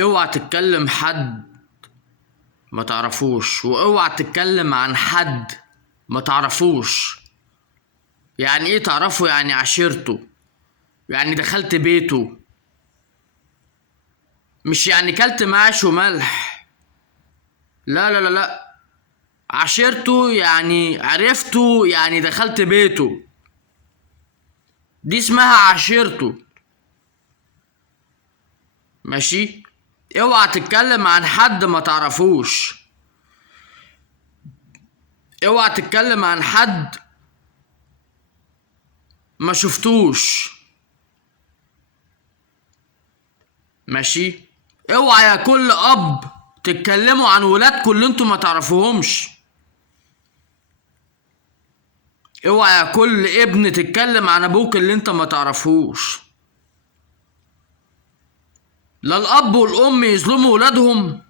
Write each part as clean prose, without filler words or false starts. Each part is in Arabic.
اوعى تتكلم حد ما تعرفوش، واوعى تتكلم عن حد ما تعرفوش. يعني ايه تعرفه؟ يعني عشيرته، يعني دخلت بيته، مش يعني كلت معاش وملح. لا لا لا لا، عشيرته يعني عرفته، يعني دخلت بيته، دي اسمها عشيرته. ماشي؟ اوعى تتكلم عن حد ما تعرفوش، اوعى تتكلم عن حد ما شفتوش. ماشي؟ اوعى يا كل اب تتكلموا عن ولادكم اللي انتوا ما تعرفوهمش. اوعى يا كل ابن تتكلم عن ابوك اللي انت ما تعرفوش. لا الاب والام يظلموا ولادهم،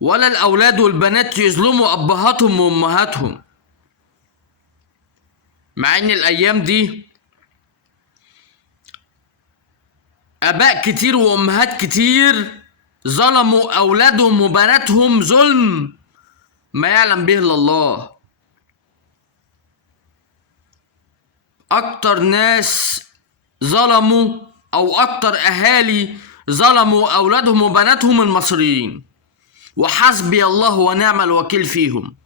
ولا الاولاد والبنات يظلموا ابهاتهم وامهاتهم. مع ان الايام دي اباء كتير وامهات كتير ظلموا اولادهم وبناتهم ظلم ما يعلم به الا الله. اكتر ناس ظلموا او اكتر اهالي ظلموا اولادهم وبناتهم المصريين، وحسبي الله ونعم الوكيل فيهم.